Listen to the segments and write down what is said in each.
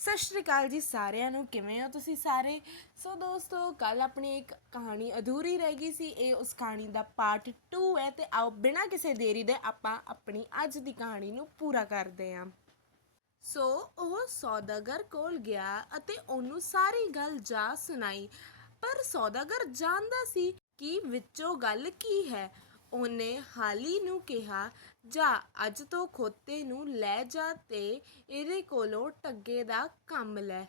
ਸਤਿ ਸ਼੍ਰੀ ਅਕਾਲ ਜੀ ਸਾਰਿਆਂ ਨੂੰ, ਕਿਵੇਂ ਹੋ ਤੁਸੀਂ ਸਾਰੇ? ਸੋ ਦੋਸਤੋ ਕੱਲ ਆਪਣੀ ਇੱਕ ਕਹਾਣੀ ਅਧੂਰੀ ਰਹਿ ਗਈ ਸੀ। ਇਹ ਉਸ ਕਹਾਣੀ ਦਾ ਪਾਰਟ 2 ਹੈ ਤੇ ਆਓ ਬਿਨਾਂ ਕਿਸੇ ਦੇਰੀ ਦੇ ਆਪਾਂ ਆਪਣੀ ਅੱਜ ਦੀ ਕਹਾਣੀ ਨੂੰ ਪੂਰਾ ਕਰਦੇ ਹਾਂ। ਸੋ ਉਹ ਸੌਦਾਗਰ ਕੋਲ ਗਿਆ ਅਤੇ ਉਹਨੂੰ ਸਾਰੀ ਗੱਲ ਜਾ ਸੁਣਾਈ। ਪਰ ਸੌਦਾਗਰ ਜਾਣਦਾ ਸੀ ਕਿ ਵਿੱਚੋਂ ਗੱਲ ਕੀ ਹੈ। ਉਹਨੇ ਹਾਲੀ ਨੂੰ ਕਿਹਾ, ਜਾ, ਅੱਜ ਤੋਂ ਖੋਤੇ ਨੂੰ ਲੈ ਜਾ ਤੇ ਇਹਦੇ ਕੋਲੋਂ ਟੱਗੇ ਦਾ ਕੰਮ ਲੈ।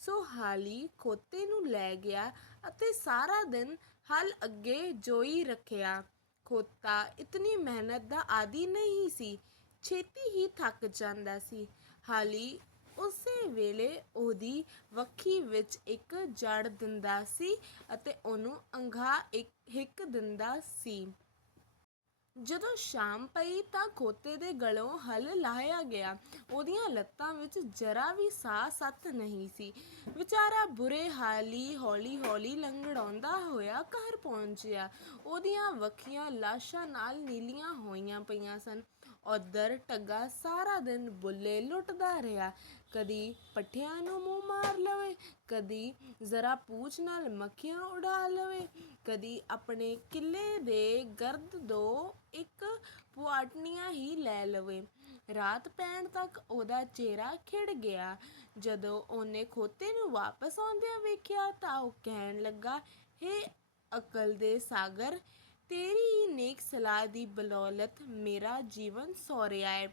ਸੋ ਹਾਲੀ ਖੋਤੇ ਨੂੰ ਲੈ ਗਿਆ ਅਤੇ ਸਾਰਾ ਦਿਨ ਹਲ ਅੱਗੇ ਜੋਈ ਰੱਖਿਆ। ਖੋਤਾ ਇਤਨੀ ਮਿਹਨਤ ਦਾ ਆਦੀ ਨਹੀਂ ਸੀ, ਛੇਤੀ ਹੀ ਥੱਕ ਜਾਂਦਾ ਸੀ। ਹਾਲੀ ਉਸੇ ਵੇਲੇ ਉਹਦੀ ਵੱਖੀ ਵਿੱਚ ਇੱਕ ਜੜ ਦਿੰਦਾ ਸੀ ਅਤੇ ਉਹਨੂੰ ਅੰਘਾ ਇੱਕ ਹਿੱਕ ਦਿੰਦਾ ਸੀ। ਜਦੋਂ ਸ਼ਾਮ ਪਈ ਤਾਂ ਖੋਤੇ ਦੇ ਗਲੋਂ ਹਲ ਲਾਹਿਆ ਗਿਆ। ਉਹਦੀਆਂ ਲੱਤਾਂ ਵਿੱਚ ਜਰਾ ਵੀ ਸਾਹ ਸੱਤ ਨਹੀਂ ਸੀ। ਵਿਚਾਰਾ ਬੁਰੇ ਹਾਲੀ ਹੌਲੀ ਹੌਲੀ ਲੰਗੜਾਉਂਦਾ ਹੋਇਆ ਘਰ ਪਹੁੰਚਿਆ। ਉਹਦੀਆਂ ਵੱਖੀਆਂ ਲਾਸ਼ਾਂ ਨਾਲ ਨੀਲੀਆਂ ਹੋਈਆਂ ਪਈਆਂ ਸਨ। ਉਧਰ ਟੱਗਾ ਸਾਰਾ ਦਿਨ ਬੁੱਲੇ ਲੁੱਟਦਾ ਰਿਹਾ। ਕਦੀ ਪੱਠਿਆਂ ਨੂੰ ਮੂੰਹ ਮਾਰ ਲਵੇ, ਕਦੀ ਜ਼ਰਾ ਪੂਛ ਨਾਲ ਮੱਖੀਆਂ ਉਡਾ ਲਵੇ, ਕਦੀ ਆਪਣੇ ਕਿੱਲੇ ਦੇ ਗਰਦ ਦੋ ਇੱਕ ਪੁਆਟਨੀਆਂ ਹੀ ਲੈ ਲਵੇ। ਰਾਤ ਪੈਣ ਤੱਕ ਉਹਦਾ ਚਿਹਰਾ ਖਿੜ ਗਿਆ। ਜਦੋਂ ਉਹਨੇ ਖੋਤੇ ਨੂੰ ਵਾਪਸ ਆਉਂਦਿਆਂ ਵੇਖਿਆ ਤਾਂ ਉਹ ਕਹਿਣ ਲੱਗਾ, ਹੇ ਅਕਲ ਦੇ ਸਾਗਰ ਤੇਰੀ ਨੇਕ ਸਲਾਹ ਦੀ ਬਲੌਲਤ ਮੇਰਾ ਜੀਵਨ ਸੌਰਿਆ ਹੈ।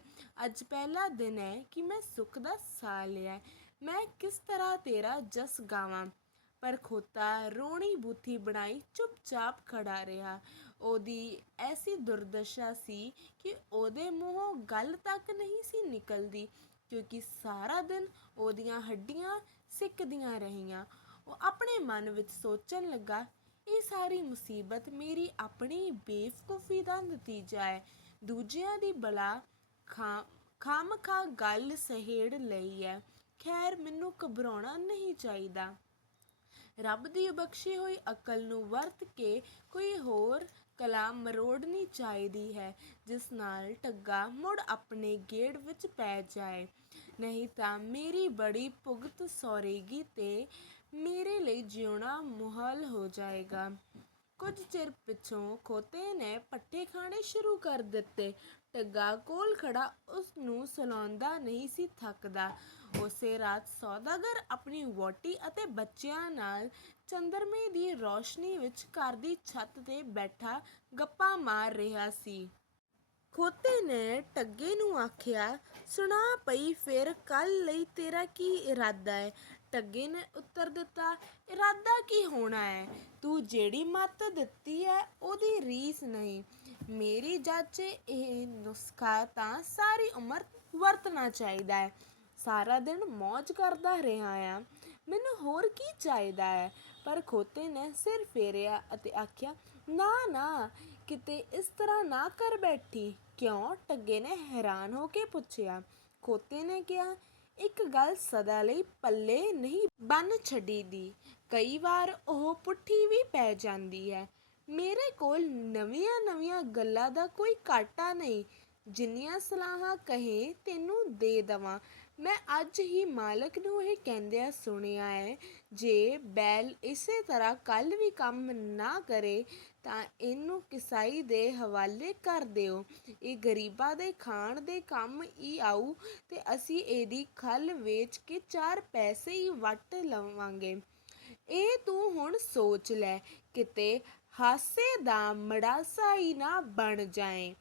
ਅੱਜ ਪਹਿਲਾ ਦਿਨ ਹੈ ਕਿ ਮੈਂ ਸੁੱਖ ਦਾ ਸਾਹ ਲਿਆ ਮੈਂ ਕਿਸ ਤਰ੍ਹਾਂ ਤੇਰਾ ਜਸ ਗਾਵਾਂ? ਪਰ ਖੋਤਾ ਰੋਣੀ ਬੂਥੀ ਬਣਾਈ ਚੁੱਪਚਾਪ ਖੜਾ ਰਿਹਾ। ਉਹਦੀ ਐਸੀ ਦੁਰਦਸ਼ਾ ਸੀ ਕਿ ਉਹਦੇ ਮੂੰਹੋਂ ਗੱਲ ਤੱਕ ਨਹੀਂ ਸੀ ਨਿਕਲਦੀ, ਕਿਉਂਕਿ ਸਾਰਾ ਦਿਨ ਉਹਦੀਆਂ ਹੱਡੀਆਂ ਸਿੱਕਦੀਆਂ ਰਹੀਆਂ। ਉਹ ਆਪਣੇ ਮਨ ਵਿੱਚ ਸੋਚਣ ਲੱਗਾ ਇਹ ਸਾਰੀ ਮੁਸੀਬਤ ਮੇਰੀ ਆਪਣੀ ਬੇਵਕੂਫੀ ਦਾ ਨਤੀਜਾ ਹੈ। ਦੂਜਿਆਂ ਦੀ ਬਲਾ ਖਾ, ਖਾਮਖਾ ਗੱਲ ਸਹੇੜ ਲਈ ਹੈ। ਖੈਰ, ਮੈਨੂੰ ਘਬਰਾਉਣਾ ਨਹੀਂ ਚਾਹੀਦਾ। ਰੱਬ ਦੀ ਬਖਸ਼ੀ ਹੋਈ ਅਕਲ ਨੂੰ ਵਰਤ ਕੇ ਕੋਈ ਹੋਰ ਕਲਾਮ ਮਰੋੜਨੀ ਚਾਹੀਦੀ ਹੈ, ਜਿਸ ਨਾਲ ਟੱਗਾ ਮੁੜ ਆਪਣੇ ਗੇੜ ਵਿੱਚ ਪੈ ਜਾਏ। ਨਹੀਂ ਤਾਂ ਮੇਰੀ ਬੜੀ ਭੁਗਤ ਸੌਰੇਗੀ ਤੇ ਮੇਰੇ ਲਈ ਜਿਉਣਾ ਮੁਹਾਲ ਹੋ ਜਾਏਗਾ। ਕੁਝ ਚਿਰ ਪਿਛੋਂ ਖੋਤੇ ਨੇ ਪੱਠੇ ਖਾਣੇ ਸ਼ੁਰੂ ਕਰ ਦਿੱਤੇ। ਟੱਗਾ ਕੋਲ ਖੜਾ ਉਸ ਨੂੰ ਸਲਾਉਂਦਾ ਨਹੀਂ ਸੀ ਥੱਕਦਾ। ਉਸੇ ਰਾਤ ਸੌਦਾਗਰ ਆਪਣੀ ਵੋਟੀ ਅਤੇ ਬੱਚਿਆਂ ਨਾਲ ਚੰਦਰਮੇ ਦੀ ਰੌਸ਼ਨੀ ਵਿੱਚ ਘਰ ਦੀ ਛੱਤ ਤੇ ਬੈਠਾ ਗੱਪਾਂ ਮਾਰ ਰਿਹਾ ਸੀ। ਖੋਤੇ ਨੇ ਟੱਗੇ ਨੂੰ ਆਖਿਆ, ਸੁਣਾ ਪਈ ਫਿਰ ਕੱਲ ਲਈ ਤੇਰਾ ਕੀ ਇਰਾਦਾ ਹੈ ਟੱਗੇ ਨੇ ਉੱਤਰ ਦਿੱਤਾ, ਇਰਾਦਾ ਕੀ ਹੋਣਾ ਹੈ ਤੂੰ ਜਿਹੜੀ ਮੱਤ ਦਿੱਤੀ ਹੈ ਉਹਦੀ ਰੀਸ ਨਹੀਂ। ਮੇਰੀ ਜਾਚੇ ਇਹ ਨੁਸਖਾ ਤਾਂ ਸਾਰੀ ਉਮਰ ਵਰਤਣਾ ਚਾਹੀਦਾ ਹੈ ਸਾਰਾ ਦਿਨ ਮौज ਕਰਦਾ ਰਿਹਾ ਆ। ਮੈਨੂੰ ਹੋਰ ਕੀ ਚਾਹੀਦਾ ਹੈ ਪਰ ਖੋਤੇ ਨੇ ਸਿਰ ਫੇਰਿਆ ਅਤੇ ਆਖਿਆ, ਨਾ ਨਾ, ਕਿਤੇ ਇਸ ਤਰ੍ਹਾਂ ਨਾ ਕਰ ਬੈਠੀ। ਕਿਉਂ ਟੱਗੇ ਨੇ ਹੈਰਾਨ ਹੋ ਕੇ ਪੁੱਛਿਆ? ਖੋਤੇ ਨੇ ਕਿਹਾ, ਇੱਕ ਗੱਲ ਸਦਾ ਲਈ ਪੱਲੇ ਨਹੀਂ ਬੰਨ ਛੱਡੀ ਦੀ ਕਈ ਵਾਰ ਉਹ ਪੁੱਠੀ ਵੀ ਪੈ ਜਾਂਦੀ ਹੈ। ਮੇਰੇ ਕੋਲ ਨਵੀਆਂ ਨਵੀਆਂ ਗੱਲਾਂ ਦਾ ਕੋਈ ਘਾਟਾ ਨਹੀਂ। ਜਿੰਨੀਆਂ ਸਲਾਹਾਂ ਕਹੇ ਤੈਨੂੰ ਦੇ ਦਵਾਂ। ਮੈਂ ਅੱਜ ਹੀ ਮਾਲਕ ਨੂੰ ਇਹ ਕਹਿੰਦਿਆਂ ਸੁਣਿਆ ਹੈ, ਜੇ ਬੈਲ ਇਸੇ ਤਰ੍ਹਾਂ ਕੱਲ ਵੀ ਕੰਮ ਨਾ ਕਰੇ ਤਾਂ ਇਹਨੂੰ ਕਿਸਾਈ ਦੇ ਹਵਾਲੇ ਕਰ ਦਿਓ। ਇਹ ਗਰੀਬਾਂ ਦੇ ਖਾਣ ਦੇ ਕੰਮ ਹੀ ਆਊ ਤੇ ਅਸੀਂ ਇਹਦੀ ਖਲ ਵੇਚ ਕੇ ਚਾਰ ਪੈਸੇ ਹੀ ਵੱਟ ਲਵਾਂਗੇ। ਇਹ ਤੂੰ ਹੁਣ ਸੋਚ ਲੈ, ਕਿਤੇ ਹਾਸੇ ਦਾ ਮੜਾਸਾ ਹੀ ਨਾ ਬਣ ਜਾਏ।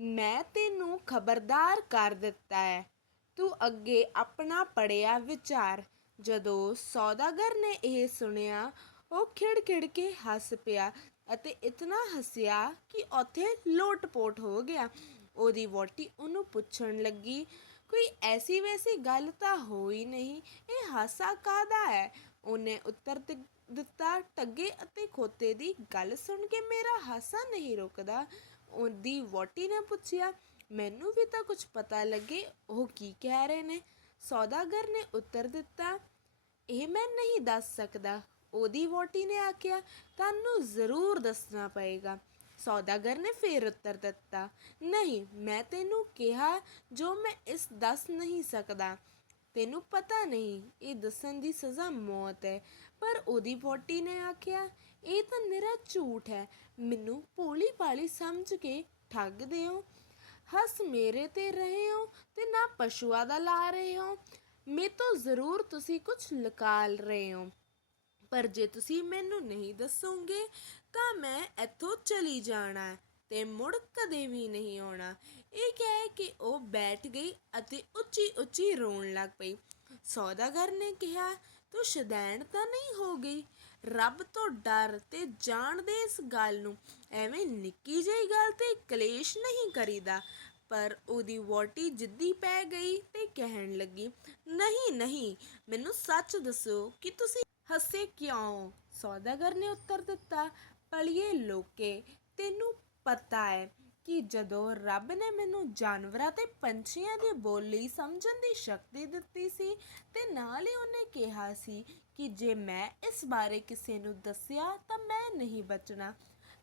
ਮੈਂ ਤੈਨੂੰ ਖਬਰਦਾਰ ਕਰ ਦਿੱਤਾ ਹੈ ਤੂੰ ਅੱਗੇ ਆਪਣਾ ਪੜਿਆ ਵਿਚਾਰ। ਜਦੋਂ ਸੌਦਾਗਰ ਨੇ ਇਹ ਸੁਣਿਆ, ਉਹ ਖਿੜ-ਖਿੜ ਕੇ ਹੱਸ ਪਿਆ। ਅਤੇ ਇਤਨਾ ਹੱਸਿਆ ਕਿ ਉੱਥੇ ਲੋਟ-ਪੋਟ ਹੋ ਗਿਆ। ਉਹਦੀ ਵਹੁਟੀ ਉਹਨੂੰ ਪੁੱਛਣ ਲੱਗੀ, ਕੋਈ ਐਸੀ ਵੈਸੀ ਗੱਲ ਤਾਂ ਹੋਈ ਨਹੀਂ, ਇਹ ਹਾਸਾ ਕਾਦਾ ਹੈ? ਉਹਨੇ ਉੱਤਰ ਦਿ- ਦਿੱਤਾ, ਟੱਗੇ ਅਤੇ ਖੋਤੇ ਦੀ ਗੱਲ ਸੁਣ ਕੇ ਮੇਰਾ ਹਾਸਾ ਨਹੀਂ ਰੁਕਦਾ। ਉਹਦੀ ਵਹੁਟੀ ਨੇ ਪੁੱਛਿਆ, ਮੈਨੂੰ ਵੀ ਤਾਂ ਕੁਝ ਪਤਾ ਲੱਗੇ, ਉਹ ਕੀ ਕਹਿ ਰਹੇ ਨੇ? ਸੌਦਾਗਰ ਨੇ ਉੱਤਰ ਦਿੱਤਾ, ਇਹ ਮੈਂ ਨਹੀਂ ਦੱਸ ਸਕਦਾ। ਉਹਦੀ ਵਹੁਟੀ ਨੇ ਆਖਿਆ, ਤੁਹਾਨੂੰ ਜ਼ਰੂਰ ਦੱਸਣਾ ਪਏਗਾ। ਸੌਦਾਗਰ ਨੇ ਫੇਰ ਉੱਤਰ ਦਿੱਤਾ, ਨਹੀਂ, ਮੈਂ ਤੈਨੂੰ ਕਿਹਾ ਜੋ ਮੈਂ ਇਸ ਦੱਸ ਨਹੀਂ ਸਕਦਾ। ਤੈਨੂੰ ਪਤਾ ਨਹੀਂ, ਇਹ ਦੱਸਣ ਦੀ ਸਜ਼ਾ ਮੌਤ ਹੈ। ਪਰ ਉਹਦੀ ਵਹੁਟੀ ਨੇ ਆਖਿਆ, ਇਹ ਤਾਂ ਮੇਰਾ ਝੂਠ ਹੈ। ਮੈਨੂੰ ਭੋਲੀ ਭਾਲੀ ਸਮਝ ਕੇ ਠੱਗਦੇ ਹੋ ਹੱਸ ਮੇਰੇ ਤੇ ਰਹੇ ਹੋ ਤੇ ਨਾ ਪਸ਼ੂਆਂ ਦਾ ਲਾ ਰਹੇ ਹੋ। ਮੇ ਤੋਂ ਜ਼ਰੂਰ ਤੁਸੀਂ ਕੁਝ ਲਕਾਲ ਰਹੇ ਹੋ। ਪਰ ਜੇ ਤੁਸੀਂ ਮੈਨੂੰ ਨਹੀਂ ਦੱਸੋਗੇ, ਤਾਂ ਮੈਂ ਇੱਥੋਂ ਚਲੀ ਜਾਣਾ ਹੈ ਤੇ ਮੁੜ ਕਦੇ ਵੀ ਨਹੀਂ ਆਉਣਾ। ਇਹ ਕਹਿ ਕੇ ਉਹ ਬੈਠ ਗਈ ਅਤੇ ਉੱਚੀ ਉੱਚੀ ਰੋਣ ਲੱਗ ਪਈ। ਸੌਦਾਗਰ ਨੇ ਕਿਹਾ, ਤੂੰ ਸ਼ਦੈਣ ਤਾਂ ਨਹੀਂ ਹੋ ਗਈ? ਰੱਬ ਤੋਂ ਡਰ ਤੇ ਜਾਣਦੇ ਇਸ ਗੱਲ ਨੂੰ ਐਵੇਂ ਨਿੱਕੀ ਜਿਹੀ ਗੱਲ ਤੇ ਕਲੇਸ਼ ਨਹੀਂ ਕਰੀਦਾ। ਪਰ ਉਹਦੀ ਵੋਟੀ ਜਿੱਦੀ ਪੈ ਗਈ ਤੇ ਕਹਿਣ ਲੱਗੀ, ਨਹੀਂ ਨਹੀਂ, ਮੈਨੂੰ ਸੱਚ ਦੱਸੋ ਕਿ ਤੁਸੀਂ ਹੱਸੇ ਕਿਉਂ? ਸੌਦਾਗਰ ਨੇ ਉੱਤਰ ਦਿੱਤਾ ਪਲੀਏ ਲੋਕੇ, ਤੈਨੂੰ ਪਤਾ ਹੈ ਕਿ ਜਦੋਂ ਰੱਬ ਨੇ ਮੈਨੂੰ ਜਾਨਵਰਾਂ ਤੇ ਪੰਛੀਆਂ ਦੀ ਬੋਲੀ ਸਮਝਣ ਦੀ ਸ਼ਕਤੀ ਦਿੱਤੀ ਸੀ ਤੇ ਨਾਲ ਹੀ ਉਹਨੇ ਕਿਹਾ ਸੀ ਕਿ ਜੇ ਮੈਂ ਇਸ ਬਾਰੇ ਕਿਸੇ ਨੂੰ ਦੱਸਿਆ ਤਾਂ ਮੈਂ ਨਹੀਂ ਬਚਣਾ।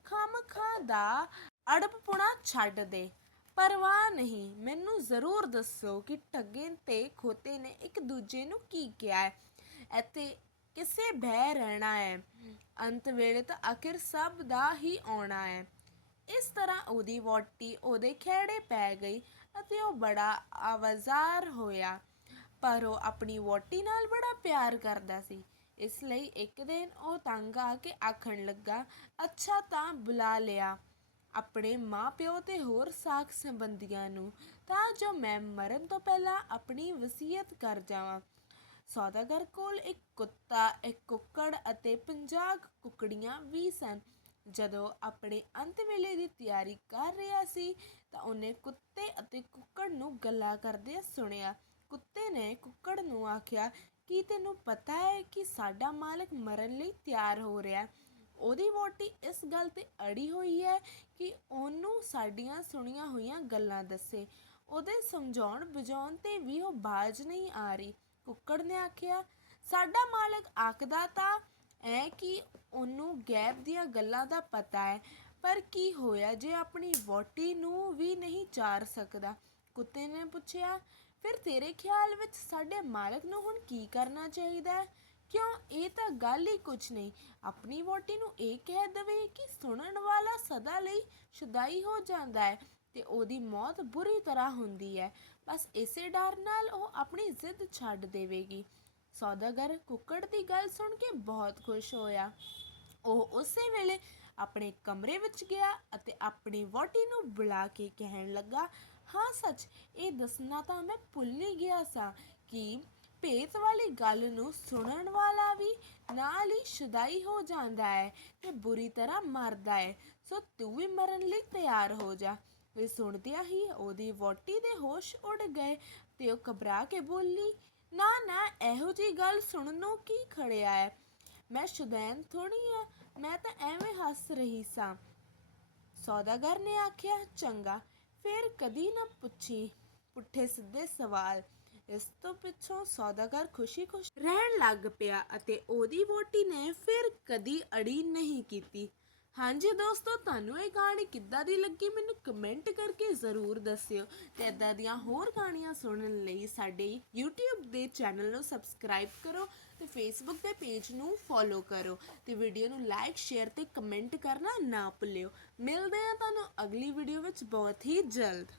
ਖਾਮਖਾ ਦਾ ਅੜਪਪੁਣਾ ਛੱਡ ਦੇ। ਪਰਵਾਹ ਨਹੀਂ, ਮੈਨੂੰ ਜ਼ਰੂਰ ਦੱਸੋ ਕਿ ਠੱਗੇ ਤੇ ਖੋਤੇ ਨੇ ਇੱਕ ਦੂਜੇ ਨੂੰ ਕੀ ਕਿਹਾ ਹੈ। ਅਤੇ ਕਿਸੇ ਬਹਿ ਰਹਿਣਾ ਹੈ। ਅੰਤ ਵੇਲੇ ਤਾਂ ਆਖਿਰ ਸਭ ਦਾ ਹੀ ਆਉਣਾ ਹੈ। ਇਸ ਤਰ੍ਹਾਂ ਉਹਦੀ ਵੋਟੀ ਉਹਦੇ ਖੇੜੇ ਪੈ ਗਈ ਅਤੇ ਉਹ ਬੜਾ ਆਵਾਜ਼ਾਰ ਹੋਇਆ। ਪਰ ਉਹ ਆਪਣੀ ਵੋਟੀ ਨਾਲ ਬੜਾ ਪਿਆਰ ਕਰਦਾ ਸੀ। ਇਸ ਲਈ ਇੱਕ ਦਿਨ ਉਹ ਤੰਗ ਆ ਕੇ ਆਖਣ ਲੱਗਾ, ਅੱਛਾ ਤਾਂ ਬੁਲਾ ਲਿਆ। ਆਪਣੇ ਮਾਪਿਓ ਤੇ ਹੋਰ ਸਾਖ ਸੰਬੰਧੀਆਂ ਨੂੰ ਤਾਂ ਜੋ ਮੈਂ ਮਰਨ ਤੋਂ ਪਹਿਲਾਂ ਆਪਣੀ ਵਸੀਅਤ ਕਰ ਜਾਵਾਂ। ਸੌਦਾਗਰ ਕੋਲ ਇੱਕ ਕੁੱਤਾ, ਇੱਕ ਕੁੱਕੜ ਅਤੇ 50 ਕੁਕੜੀਆਂ ਵੀ ਸਨ। ਜਦੋਂ ਆਪਣੇ ਅੰਤ ਵੇਲੇ ਦੀ ਤਿਆਰੀ ਕਰ ਰਿਹਾ ਸੀ, ਤਾਂ ਉਹਨੇ ਕੁੱਤੇ ਅਤੇ ਕੁੱਕੜ ਨੂੰ ਗੱਲਾਂ ਕਰਦੇ ਸੁਣਿਆ। ਕੁੱਤੇ ਨੇ ਕੁੱਕੜ ਨੂੰ ਆਖਿਆ, ਕਿ ਤੈਨੂੰ ਪਤਾ ਹੈ ਕਿ ਸਾਡਾ ਮਾਲਕ ਮਰਨ ਲਈ ਤਿਆਰ ਹੋ ਰਿਹਾ ਹੈ? ਉਹਦੀ ਵੋਟੀ ਇਸ ਗੱਲ ਤੇ ਅੜੀ ਹੋਈ ਹੈ ਕਿ ਉਹਨੂੰ ਸਾਡੀਆਂ ਸੁਣੀਆਂ ਹੋਈਆਂ ਗੱਲਾਂ ਦੱਸੇ। ਉਹਦੇ ਸਮਝਾਉਣ ਬੁਝਾਉਣ ਤੇ ਵੀ ਉਹ ਬਾਜ ਨਹੀਂ ਆ ਰਹੀ। ਕੁੱਕੜ ਨੇ ਆਖਿਆ, ਸਾਡਾ ਮਾਲਕ ਆਖਦਾ ਤਾਂ ਐ ਕਿ ਉਹਨੂੰ ਗੈਬ ਦੀਆਂ ਗੱਲਾਂ ਦਾ ਪਤਾ ਹੈ, ਪਰ ਕੀ ਹੋਇਆ ਜੇ ਆਪਣੀ ਵੋਟੀ ਨੂੰ ਵੀ ਨਹੀਂ ਚਾਰ ਸਕਦਾ? ਕੁੱਤੇ ਨੇ ਪੁੱਛਿਆ, ਫਿਰ ਤੇਰੇ ਖਿਆਲ ਵਿੱਚ ਸਾਡੇ ਮਾਲਕ ਨੂੰ ਹੁਣ ਕੀ ਕਰਨਾ ਚਾਹੀਦਾ ਹੈ? ਕਿਉਂ? ਇਹ ਤਾਂ ਗੱਲ ਹੀ ਕੁਝ ਨਹੀਂ। ਆਪਣੀ ਵੋਟੀ ਨੂੰ ਇਹ ਕਹਿ ਦਵੇ ਕਿ ਸੁਣਨ ਵਾਲਾ ਸਦਾ ਲਈ ਸ਼ੁਦਾਈ ਹੋ ਜਾਂਦਾ ਹੈ। ਤੇ ਉਹਦੀ ਮੌਤ ਬੁਰੀ ਤਰ੍ਹਾਂ ਹੁੰਦੀ ਹੈ। ਬਸ ਇਸੇ ਡਰ ਨਾਲ ਉਹ ਆਪਣੀ ਜ਼ਿੱਦ ਛੱਡ ਦੇਵੇਗੀ। ਸੌਦਾਗਰ ਕੁੱਕੜ ਦੀ ਗੱਲ ਸੁਣ ਕੇ ਬਹੁਤ ਖੁਸ਼ ਹੋਇਆ। ਉਹ ਉਸੇ ਵੇਲੇ ਆਪਣੇ ਕਮਰੇ ਵਿੱਚ ਗਿਆ ਅਤੇ ਆਪਣੀ ਵੋਟੀ ਨੂੰ ਬੁਲਾ ਕੇ ਕਹਿਣ ਲੱਗਾ, ਹਾਂ ਸੱਚ, ਇਹ ਦੱਸਣਾ ਤਾਂ ਮੈਂ ਭੁੱਲ ਹੀ ਗਿਆ ਸਾਂ ਕਿ ਭੇਤ ਵਾਲੀ ਗੱਲ ਨੂੰ ਸੁਣਨ ਵਾਲਾ ਵੀ ਨਾਲ ਹੀ ਸ਼ੁਦਾਈ ਹੋ ਜਾਂਦਾ ਹੈ ਤੇ ਬੁਰੀ ਤਰ੍ਹਾਂ ਮਰਦਾ ਹੈ। ਸੋ ਤੂੰ ਵੀ ਮਰਨ ਲਈ ਤਿਆਰ ਹੋ ਜਾ। ਇਹ ਸੁਣਦਿਆਂ ਹੀ ਉਹਦੀ ਵੋਟੀ ਦੇ ਹੋਸ਼ ਉੱਡ ਗਏ ਤੇ ਉਹ ਘਬਰਾ ਕੇ ਬੋਲੀ, ਨਾ ਨਾ, ਇਹੋ ਜੀ ਗੱਲ ਸੁਣਨ ਨੂੰ ਕੀ ਖੜਿਆ ਹੈ? ਮੈਂ ਸ਼ੁਦੈਨ ਥੋੜੀ ਆ ਮੈਂ ਤਾਂ ਐਵੇਂ ਹੱਸ ਰਹੀ ਸਾਂ। ਸੌਦਾਗਰ ਨੇ ਆਖਿਆ, ਚੰਗਾ, ਫਿਰ ਕਦੀ ਨਾ ਪੁੱਛੀ। ਪੁੱਠੇ ਸਿੱਧੇ ਸਵਾਲ। ਇਸ ਤੋਂ ਪਿੱਛੋਂ ਸੌਦਾਗਰ ਖੁਸ਼ੀ-ਖੁਸ਼ ਰਹਿਣ ਲੱਗ ਪਿਆ ਅਤੇ ਉਹਦੀ ਵੋਟੀ ਨੇ ਫਿਰ ਕਦੀ ਅੜੀ ਨਹੀਂ ਕੀਤੀ। ਹਾਂਜੀ ਦੋਸਤੋ, ਤੁਹਾਨੂੰ ਇਹ ਕਹਾਣੀ ਕਿੱਦਾਂ ਦੀ ਲੱਗੀ ਮੈਨੂੰ ਕਮੈਂਟ ਕਰਕੇ ਜ਼ਰੂਰ ਦੱਸਿਓ ਤੇ ਇਦਾਂ ਦੀਆਂ ਹੋਰ ਕਹਾਣੀਆਂ ਸੁਣਨ ਲਈ ਸਾਡੇ YouTube ਦੇ ਚੈਨਲ ਨੂੰ ਸਬਸਕ੍ਰਾਈਬ ਕਰੋ ਤੇ Facebook ਦੇ ਪੇਜ ਨੂੰ ਫੋਲੋ ਕਰੋ ਤੇ ਵੀਡੀਓ ਨੂੰ ਲਾਈਕ ਸ਼ੇਅਰ ਤੇ ਕਮੈਂਟ ਕਰਨਾ ਨਾ ਭੁੱਲਿਓ। ਮਿਲਦੇ ਹਾਂ ਤੁਹਾਨੂੰ ਅਗਲੀ ਵੀਡੀਓ ਵਿੱਚ ਬਹੁਤ ਹੀ ਜਲਦ।